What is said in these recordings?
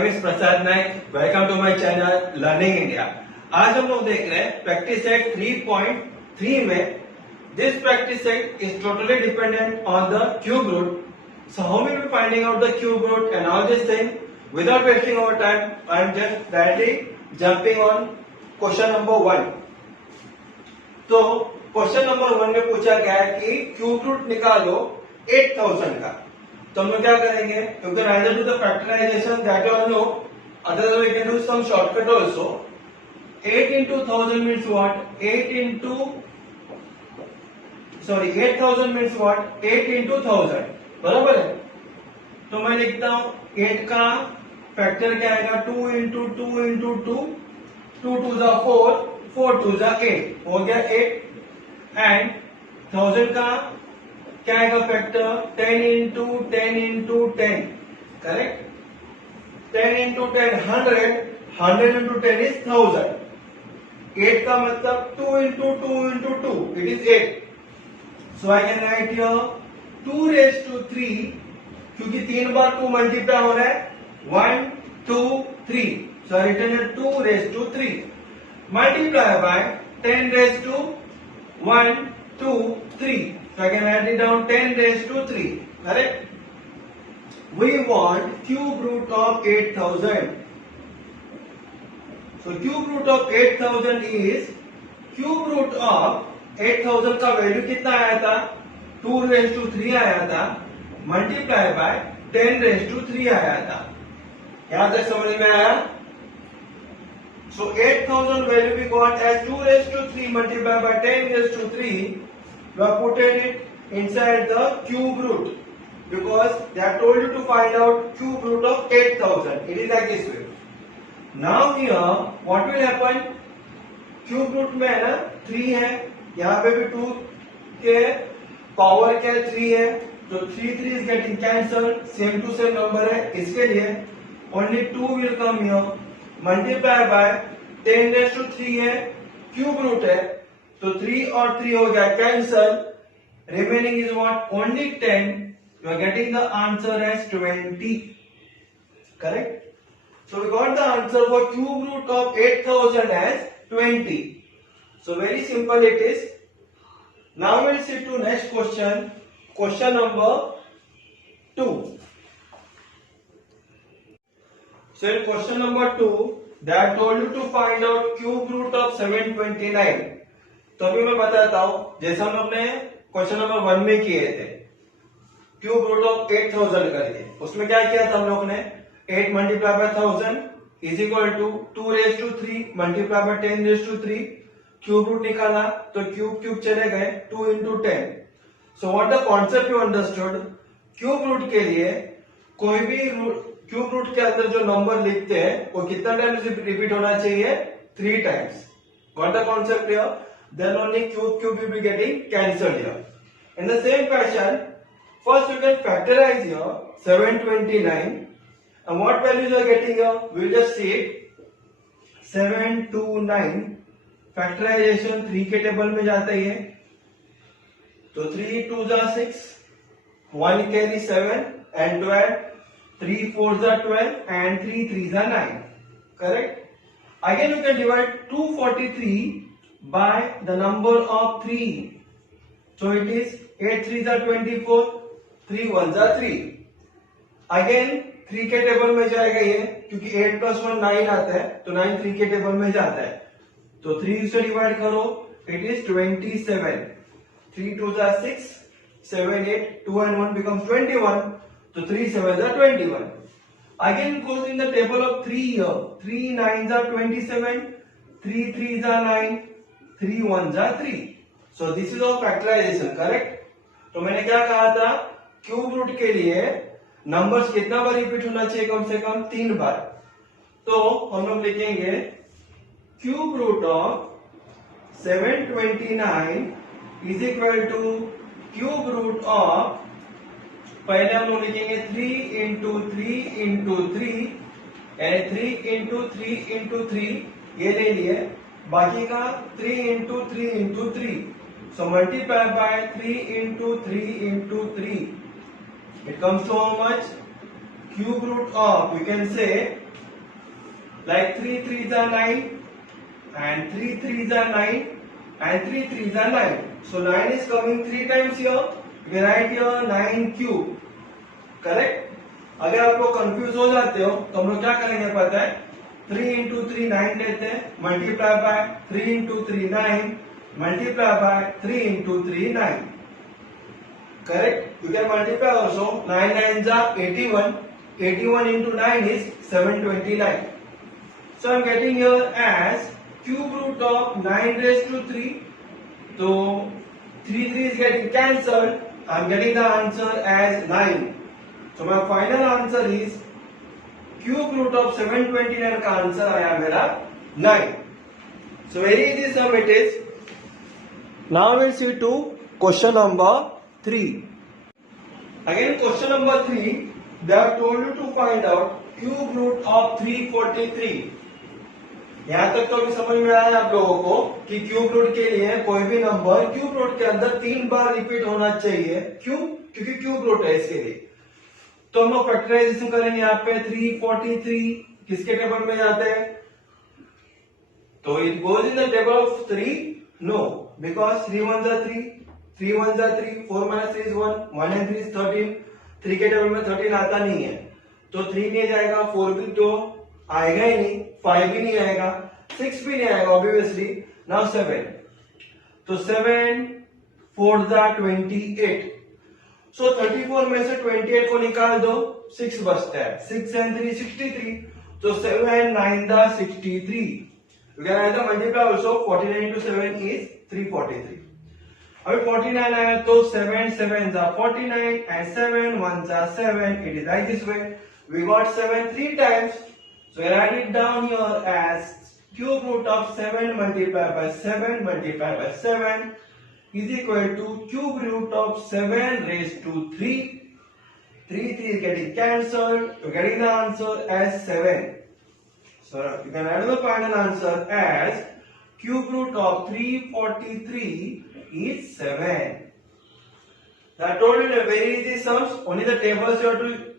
Name is Prasad Naik. Welcome to my channel learning India. आज हम लोग देख रहे हैं प्रैक्टिस सेट 3.3 में। This practice set is totally dependent on the cube root. So how we will be finding out the cube root and all this thing without wasting our time. I am just directly jumping on question number 1। तो question number 1 में पूछा गया है कि cube root निकालो 8000 का। तो हम लोग क्या करेंगे? You can either do the factorisation that you know, otherwise we can do some shortcut also. 8 into 1000 means what? 8000 means what? 8 into 1000, बराबर है। तो मैं लिखता हूं 8 का फैक्टर क्या आएगा? 2 into 2 into 2, 2 2 जा 4, 4 2 जा 8, हो गया 8। एंड 1000 का क्या आएगा factor? 10 into 10 into 10, correct. 10 into 10 100, 100 into 10 is 1000। 8 का मतलब 2 into 2 into 2, it is 8। So I can write here 2 raised to 3, क्योंकि 3 बार 2 मल्टीप्लाई हो रहा है, 1 2 3, so I written here 2 raised to 3 multiply by 10 raised to 1 2 3, so I can write it down 10 raised to 3, correct? We want cube root of 8000. So cube root of 8000 is cube root of 8000 का value कितना आया था? 2 raised to 3 आया था, multiply by 10 raised to 3 आया था। यहां तक समझ में आया? So 8000 value we got as 2 raised to 3 multiplied by 10 raised to 3. You have put it inside the cube root because they have told you to find out cube root of 8000. It is like this way. Now here what will happen? Cube root में है ना 3 है, यहाँ पे भी 2 के power क्या 3 है, तो 3 3 is getting cancelled, same to same number है, इसके लिए only 2 will come here, multiply by 10 raised to 3 है, क्यूब रूट है, तो 3 और 3 हो गया cancel, remaining is what? Only 10. You are getting the answer as 20, correct? So we got the answer for cube root of 8000 as 20. So very simple it is. Now we will see to next question, question number 2. So in question number 2, they have told you to find out cube root of 729. तो अभी मैं बताता हूं, जैसा हम लोग ने question number 1 में किए थे क्यूब रूट ऑफ 8000 करके, उसमें क्या किया था हम लोग ने? 8 multiply by 1000 is equal to 2 raise to 3 multiply by 10 raise to 3, cube root निकाला तो क्यूब क्यूब चले गए 2 into 10। So what the concept you understood? Cube root के लिए कोई भी क्यूब रूट के अंदर जो नंबर लिखते हैं वो कितना टाइम्स रिपीट होना चाहिए? 3 times. Got the concept here? Then only cube will be getting cancelled here. In the same fashion, first you can factorize here 729, and what values are getting here? We will just see it. 729 factorization 3 के table में जाता है, तो 3 2 जा 6, 1 carry 7 and 12, 3 4 जा 12 and 3 3 जा 9, correct? Again you can divide 243 by the number of 3, so it is 8 3 are 24, 3 1 are 3। Again 3 के table में जाएगा ये, क्योंकि 8 plus 1 9 आता है, तो 9 3 के टेबल में जाता है, तो 3 से डिवाइड करो, it is 27। 3 2 are 6, 7 8, 2 and 1 becomes 21, तो 3 7 are 21। Again goes in the table of 3 here, 3 9 are 27, 3 3 are 9, 3 1 जा 3। So this is our factorization, correct? तो मैंने क्या कहा था? क्यूब रूट के लिए नंबर्स कितना बार रिपीट होना चाहिए? कम से कम 3 बार। तो हम लोग लिखेंगे cube root of 729 is equal to cube root of, पहले हम लोग लिखेंगे 3 into 3 into 3 यानी 3 into 3 into 3, ये ले लिए, बाकी का 3 into 3 into 3, so multiply by 3 into 3 into 3, it comes to how much? Cube root of, you can say like 3 3s are 9 and 3 3s are 9 and 3 3s are 9. So 9 is coming 3 times here. We write here 9 cube. Correct. अगर आप लोग confuse हो जाते हो तो हम लोग क्या करेंगे पता है, 3 इंटू 3 9 लेते हैं, multiply by 3 into 3 9 multiply by 3 into 3 9. Correct. You can multiply also. 9 9 जा 81. 81 into 9 is 729. So I am getting here as cube root of 9 raised to 3. So 3 3 is getting cancelled. I am getting the answer as 9. So my final answer is cube root of 729 का answer आया मेरा 9. So very easy sum it is. Now we'll see to question number 3. Again question number 3, they have told you to find out cube root of 343. यहां तक तो अभी समझ में आया आप लोगों को कि क्यूब रूट के लिए कोई भी नंबर क्यूब रूट के अंदर 3 बार रिपीट होना चाहिए. क्यों? क्योंकि क्यूब रूट है इसके लिए. तो हम लोग फैक्टराइजेशन करेंगे. यहाँ पे 343 किसके टेबल में जाते हैं? तो it goes in the table of 3. No, because 3 1 जा 3, 3 1 जा 3, 4 minus 3 is 1, 1 and 3 is 13. 3 के टेबल में 13 आता नहीं है तो 3 नहीं जाएगा, 4 भी तो आएगा ही नहीं, 5 भी नहीं आएगा, 6 भी नहीं आएगा ऑब्वियसली. नाउ 7. तो 7 4 जा 28. सो 34 में से 28 को निकाल दो, 6 बचता है. 6 and 3 63. तो 7 9 जा 63. You can either multiply also. 49 into 7 is 343. अभी 49 आया तो 7 7 जा 49 and 7 1 जा 7. It is like this way. We got 7 3 times. So I write it down here as cube root of 7 multiplied by 7 multiplied by 7 is equal to cube root of 7 raised to 3. 3 3 is getting cancelled. You're getting the answer as 7. So you can add the final answer as cube root of 343 is 7. So I told you the very easy sums. Only the tables you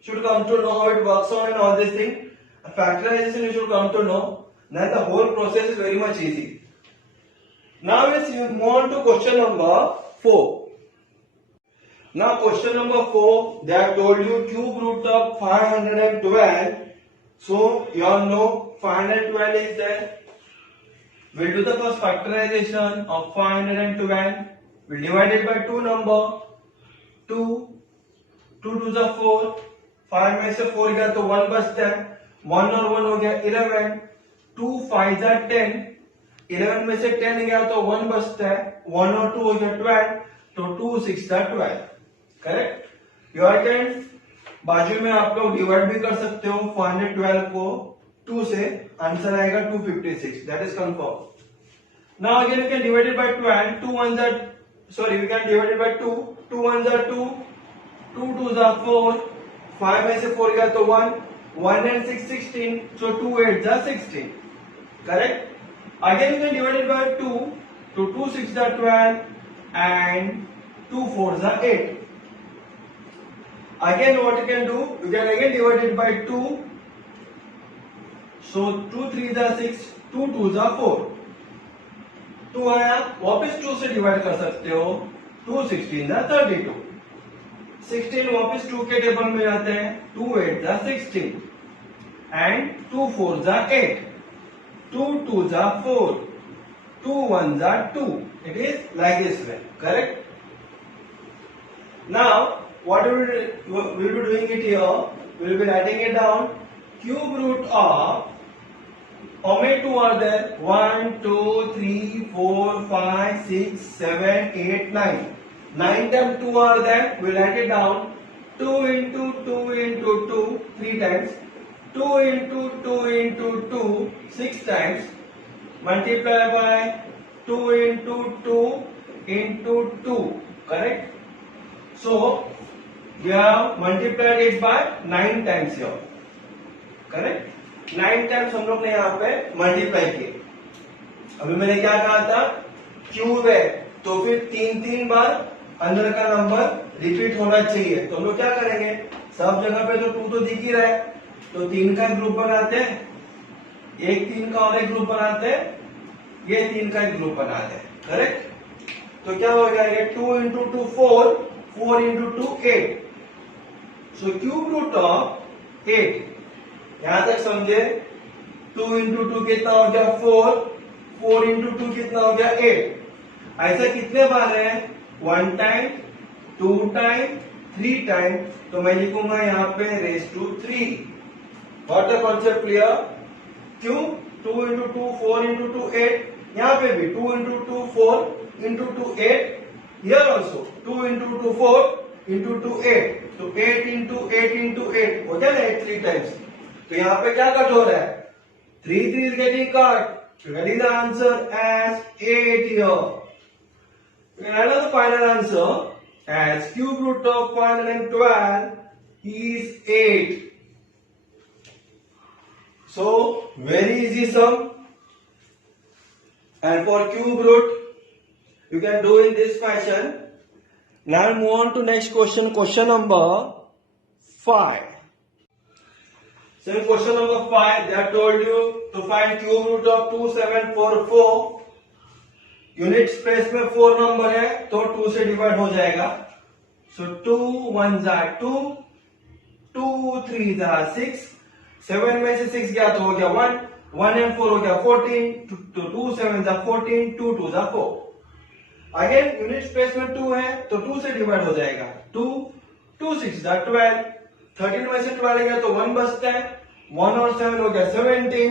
should come to know how it works on and all this thing. Factorization you should come to know. Then the whole process is very much easy. Now let's move on to question number 4. Now question number 4, they have told you cube root of 512. So you all know 512 is there. We'll do the first factorization of 512. We'll divide it by 2 number. 2 2 to the 4. 5 में से 4 गया तो 1 बचता है. 1 और 1 हो गया 11. 2 5 जा 10. 11 में से 10 गया तो 1 बचता है. 1 और 2 हो गया 12. तो 2 6 जा 12. करेक्ट. योर कैन बाजू में आप लोग डिवाइड भी कर सकते हो 412 को 2 से. आंसर आएगा 256. That is confirm. Now again you can divide it by 12. 2 1 जा sorry we can divide it by 2. 2 1 जा 2. 2 2 जा 4. 5 में से 4 गया तो 1. 1 and 6 16. So 2 8 जा 16. Correct. Again you can divide it by 2. So 2 6 जा 12 and 2 4 जा 8. Again what you can do? You can again divide it by 2. So 2 3 जा 6. 2 2 जा 4. 2 आया वापस 2 से डिवाइड कर सकते हो. 2 16 जा 32. 16 वापस 2 के टेबल में जाते हैं. 2 8 जा 16 and 2 4 जा 8. 2 2 जा 4. 2 1 जा 2. It is like this way. Correct. Now what we will be doing it here? We will be writing it down. Cube root of how many 2 are there? 1 2 3 4 5 6 7 8 9. 9 times 2 are there. We will write it down. 2 into 2 into 2 3 times. 2 into 2 into 2 6 times. Multiply by 2 into 2 into 2. Correct. So we have multiplied it by 9 times here. Correct. 9 times हम लोग ने यहाँ पे multiply किए. अभी मैंने क्या कहा था? क्यूब है तो फिर 3 बार अंदर का नंबर रिपीट होना चाहिए. तो हम लोग क्या करेंगे? सब जगह पे तो 2 तो दिख ही रहा है तो 3 का ग्रुप बनाते हैं. एक 3 का और एक ग्रुप बनाते हैं, ये 3 का एक ग्रुप बनाते हैं, करेक्ट। तो क्या हो गया, ये 2 into 2 4, 4 into 2 8। So cube root of 8, यहां तक समझे। 2 इंटू 2 कितना हो गया 4, 4 इंटू 2 कितना हो गया 8। ऐसा कितने बार है, 1 टाइम, 2 टाइम, 3 टाइम। तो मैं लिखूंगा यहाँ पे raise to 3। What the concept clear. Cube 2 into 2 4 into 2 8, यहाँ पे भी 2 into 2 4 into 2 8, here also 2 into 2 4 into 2 8। तो 8 इंटू 8 इंटू 8 हो गया ना 8 3 टाइम्स। तो यहाँ पे क्या कट हो रहा है, 3 3 is getting cut. So getting the answer as 8 here. We can add the final answer as cube root of 512 is 8. So very easy sum. And for cube root, you can do in this fashion. Now move on to next question, question number 5. So in question number 5, they have told you to find cube root of 2744. Unit space में 4 number है तो 2 से divide हो जाएगा। सो 2 1 जा 2, 2 3 जा 6, 7 में से 6 गया तो हो गया 1, 1 and 4 हो गया 14, तो 2 7 जा 14, 2 2 जा 4। अगेन यूनिट स्पेस में 2 है तो 2 से डिवाइड हो जाएगा। 2 2 6 जा 12, 13 में से 12 गया तो 1 बचता है, 1 और 7 हो गया 17,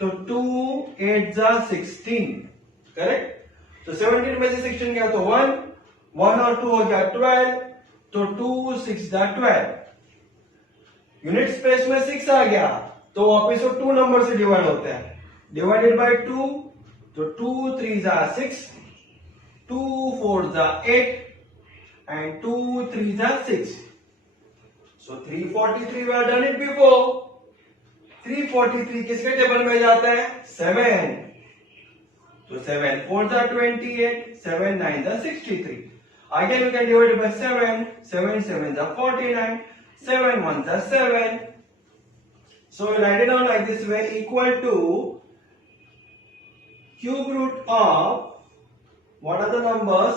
तो 2 8 जा 16, करेक्ट। तो 17 में से 16 गया तो 1, 1 और 2 हो गया 12, तो 2 6 जा 12। यूनिट स्पेस में 6 आ गया तो वापिस 2 नंबर से डिवाइड होता है, डिवाइडेड बाय 2, तो 2 3 जा 6, 2 4 जा 8 and 2 3 जा 6। So 343 we have done it before. 343 किसके टेबल में जाता है, 7। तो 7 4 जा 28, 7 9 जा 63। Again you can divide it by 7, 7 7 जा 49, 7 1 जा 7। So we write it down like this way, equal to cube root of, what are the numbers?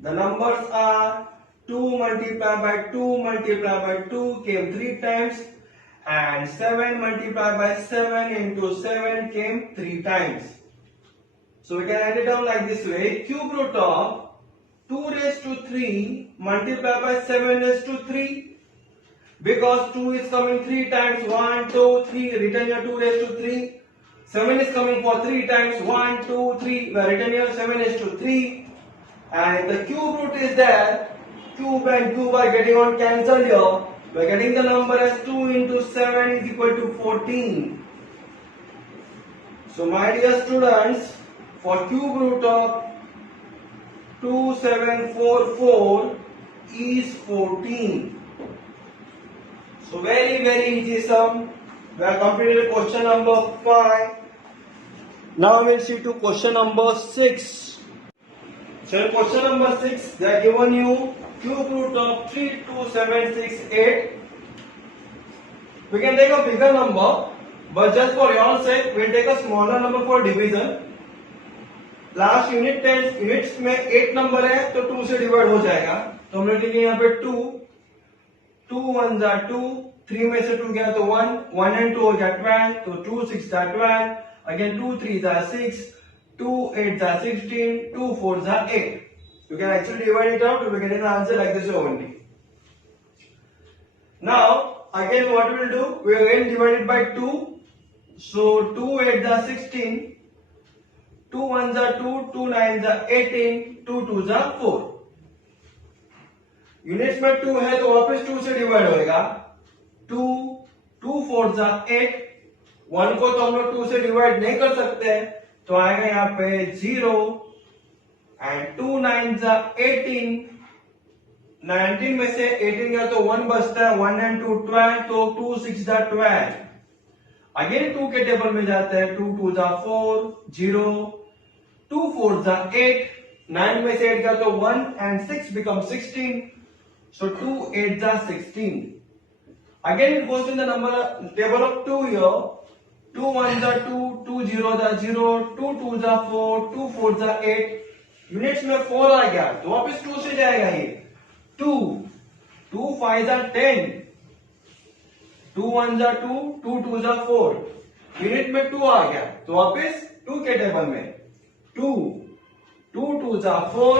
The numbers are 2 multiplied by 2 multiplied by 2 came 3 times, and 7 multiplied by 7 into 7 came 3 times. So we can write it down like this way, cube root of 2 raised to 3 multiplied by 7 raised to 3. Because 2 is coming 3 times, 1, 2, 3, written here 2 raised to 3. 7 is coming for 3 times, 1, 2, 3, we are written here 7 raised to 3. And the cube root is there, cube and cube are getting on cancel here. We are getting the number as 2 into 7 is equal to 14. So my dear students, for cube root of 2744 is 14. So very easy sum. We have completed question number 5. Now we will see to question number 6. So in question number 6, they are given you cube root of 32768. We can take a bigger number, but just for your sake, we will take a smaller number for division. Last unit tens units में 8 number है तो 2 से divide हो जाएगा। तो हम लिखेंगे यहाँ पे 2, 2 1 जा 2, 3 में से 2 गया तो 1, 1 and 2 हो गया 12, तो 2 6 जा 12, अगेन 2 3 जा 6, 2 8 जा 16, 2 4 जा 8. You can actually divide it out to get an answer like this only. Now again what we will do, we will again divide it by 2. So 2 8 जा 16, 2 1 जा 2, 2 9 जा 18, 2 2 जा 4. यूनिट्स में 2 है तो वापस 2 से डिवाइड होएगा। 2 2 4 जा 8, 1 को तो हम लोग 2 से डिवाइड नहीं कर सकते, तो आएगा यहाँ पे 0, एंड 2 9 जा 18, 19 में से 18 गया तो 1 बचता है, 1 and 2 12, तो 2 6 जा 12। अगेन 2 के टेबल में जाते हैं, 2 2 जा 4, 0, 2 4 जा 8, 9 में से 8 गया तो 1 and 6 becomes 16, so 2 8 जा 16. Again it goes in the number table of 2 here, 2 1 2, 2 0 0, 2 2 4, 2 4 8. Units में 4 आ गया तो वापस 2 से जाएगा ये 2, 2 5 10, 2 1 2, 2 2 4. यूनिट में 2 आ गया तो वापस 2 के टेबल में 2, 2 2 4,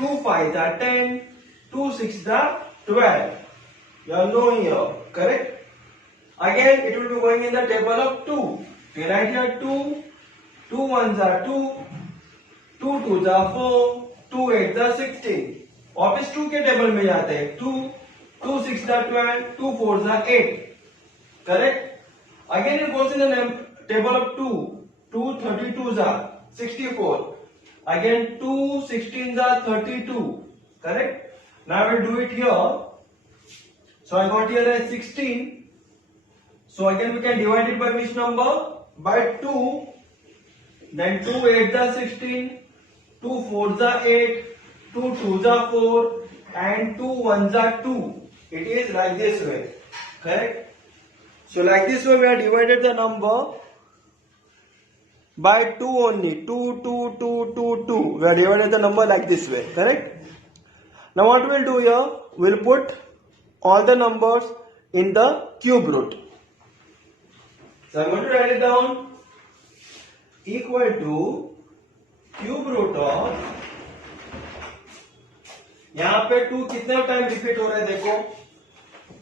2 5 10, 2 6 12. You are knowing here, correct? Again, it will be going in the table of 2. We write here 2, 2 1 2, 2 2 4, 2 8 16. वापिस 2 के टेबल में जाते हैं 2, 2 6 12, 2 4 8. Correct? Again, it goes in the table of 2. 2 32 64. Again, 2 16 32. Correct? Now we'll do it here. So I got here as 16. So again we can divide it by which number? By 2. Then 2 8 16, 2 4 8, 2 2 4, and 2 1 2. It is like this way. Correct? So like this way we have divided the number by 2 only. 2 2 2 2 2. We have divided the number like this way. Correct? Now what we'll do here? We'll put all the numbers in the cube root. So I'm going to write it down. Equal to cube root of, यहाँ पे 2 कितने time repeat हो रहा है देखो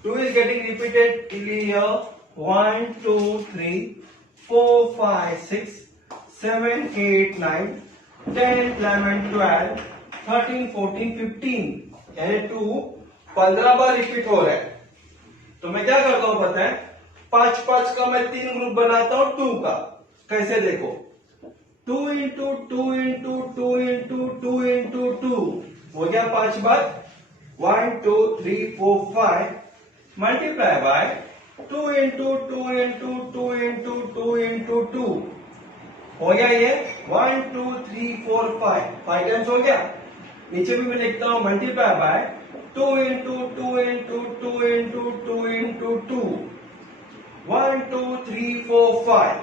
2 is getting repeated here 1 2 3 4 5 6 7 8 9 10 11 12 13 14 15 यानी 2 15 बार repeat हो रहा है तो मैं क्या करता हूं पता है 5 का मैं 3 ग्रुप बनाता हूं 2 का कैसे देखो 2 into 2 into 2 into 2 into 2 हो गया 5 बार 1 2 3 4 5 multiply by 2 into 2 into 2 into 2 into 2 हो गया ये 1 2 3 4 5 टाइम्स हो गया नीचे भी मैं लिखता हूं multiply by 2 into 2 into 2 into 2 into 2 1 2 3 4 5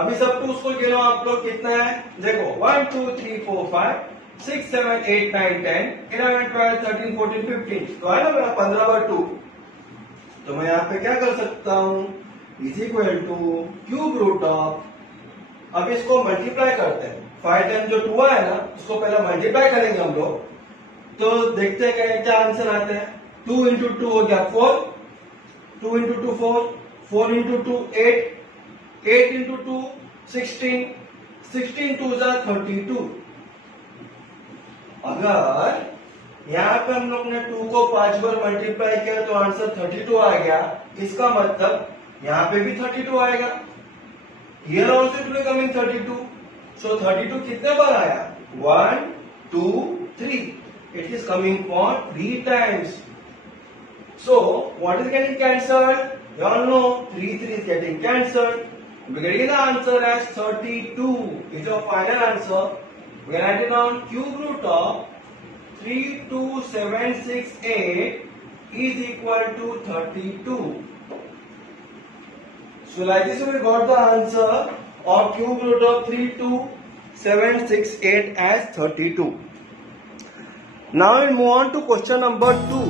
अभी सब टू उसको गिनो आप लोग कितना है देखो 1 2 3 4 5 6 7 8 9 10 11 12 13 14 15 तो है ना मेरा 15 बार 2 तो मैं यहाँ पे क्या कर सकता हूँ is equal to cube root of अब इसको मल्टीप्लाई करते हैं 5 टाइम जो 2 है ना उसको पहले मल्टीप्लाई करेंगे हम लोग तो देखते हैं क्या आंसर आता है 2 into 2 हो गया 4 2 into 2 4 4 into 2 8 8 into 2 16 16 2 32 अगर यहाँ पे हम लोग ने 2 को 5 बार मल्टीप्लाई किया तो आंसर 32 आ गया इसका मतलब यहाँ पे भी 32 आएगा here also it will coming 32 सो 32 कितने बार आया 1 2 3 it is coming for 3 times so what is getting cancelled you all know 3 3 is getting cancelled we are getting the answer as 32 is your final answer we are writing down cube root of 32768 is equal to 32 so like this we got the answer of cube root of 32768 as 32 now we move on to question number 2